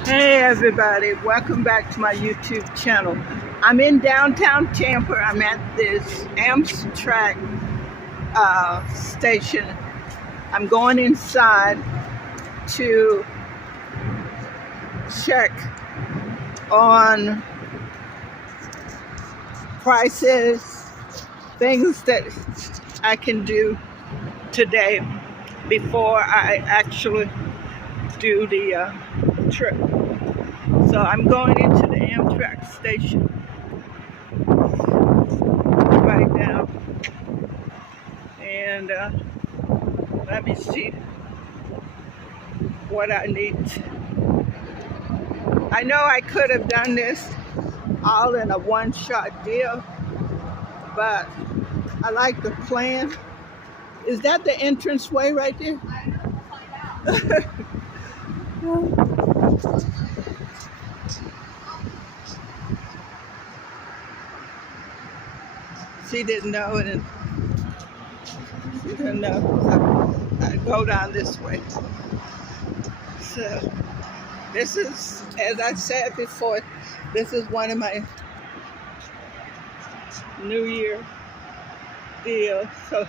Hey everybody, welcome back to my YouTube channel. I'm in downtown Tampa. I'm at this Amtrak station. I'm going inside to check on prices, things that I can do today before I actually do the trip. So I'm going into the Amtrak station right now, and let me see what I need. I know I could have done this all in a one-shot deal, but I like the plan. Is that the entranceway right there? She didn't know, and she didn't know. So I go down this way. So this is, as I said before, this is one of my New Year deals. So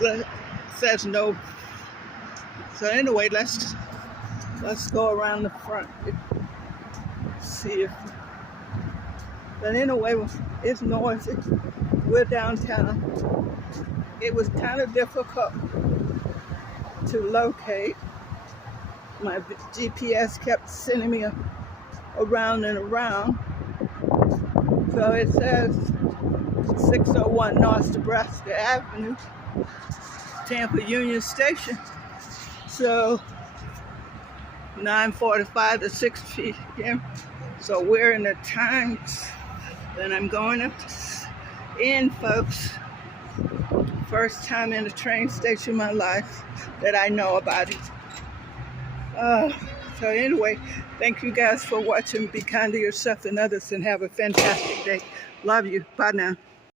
it says no. So anyway, let's go around the front. See if. But anyway, it's noisy. We're downtown. It was kind of difficult to locate. My GPS kept sending me around and around. So it says 601 North Nebraska Avenue, Tampa Union Station. So 9:45 to 6 p.m. So we're in the times. Then I'm going up in, folks. First time in a train station in my life that I know about it. So anyway, thank you guys for watching. Be kind to yourself and others, and have a fantastic day. Love you. Bye now.